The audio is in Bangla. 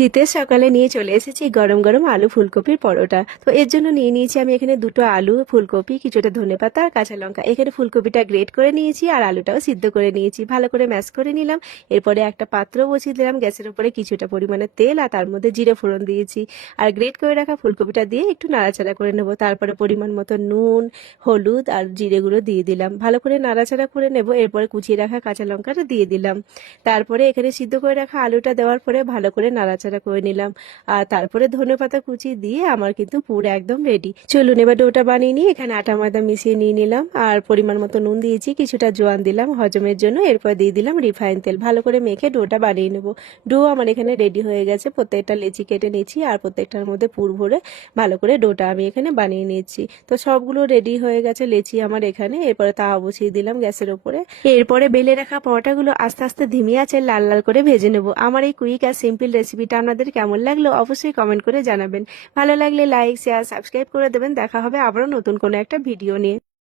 শীতের সকালে নিয়ে চলে এসেছি গরম গরম আলু ফুলকপির পরোটা। তো এর জন্য নিয়ে নিয়েছি আমি এখানে দুটো আলু, ফুলকপি, কিছুটা ধনেপাতা আর কাঁচা লঙ্কা। এখানে ফুলকপিটা গ্রেট করে নিয়েছি আর আলুটাও সিদ্ধ করে নিয়েছি, ভালো করে ম্যাশ করে নিলাম। এরপরে একটা পাত্র বসিয়ে দিলাম গ্যাসের উপরে, কিছুটা পরিমাণে তেল আর তার মধ্যে জিরে ফোড়ন দিয়েছি। আর গ্রেট করে রাখা ফুলকপিটা দিয়ে একটু নাড়াচাড়া করে নেব। তারপরে পরিমাণ মতো নুন, হলুদ আর জিরে গুঁড়ো দিয়ে দিলাম, ভালো করে নাড়াচাড়া করে নেব। এরপরে কুচিয়ে রাখা কাঁচা লঙ্কাটা দিয়ে দিলাম। তারপরে এখানে সিদ্ধ করে রাখা আলুটা দেওয়ার পরে ভালো করে নাড়াচাড়া করে নিলাম। আর তারপরে ধনেপাতা কুচি দিয়ে আমার কিন্তু পুরো একদম রেডি। চলুন এবার ডোটা বানিয়ে নিই। এখানে আটা ময়দা মিশিয়ে নিয়ে নিলাম আর পরিমাণ মতো নুন দিয়েছি, কিছুটা জোয়ান দিলাম হজমের জন্য। এরপর দিয়ে দিলাম রিফাইন তেল, ভালো করে মেখে ডোটা বানিয়ে নেব। ডো আমার এখানে রেডি হয়ে গেছে। প্রত্যেকটা লেচি কেটে নিয়েছি আর প্রত্যেকটার মধ্যে পুর ভরে ভালো করে ডোটা আমি এখানে বানিয়ে নিয়েছি। তো সবগুলো রেডি হয়ে গেছে লেচি আমার এখানে। এরপরে তাওয়া বসিয়ে দিলাম গ্যাসের উপরে। এরপরে বেলে রাখা পরোটাগুলো আস্তে আস্তে ধিমি আঁচে লাল লাল করে ভেজে নেব। আমার এই কুইক আর সিম্পল রেসিপিটা আপনাদের কেমন লাগলো অবশ্যই কমেন্ট করে জানাবেন। ভালো লাগলে লাইক, শেয়ার, সাবস্ক্রাইব করে দেবেন। দেখা হবে আবারও নতুন কোনো একটা ভিডিও নিয়ে।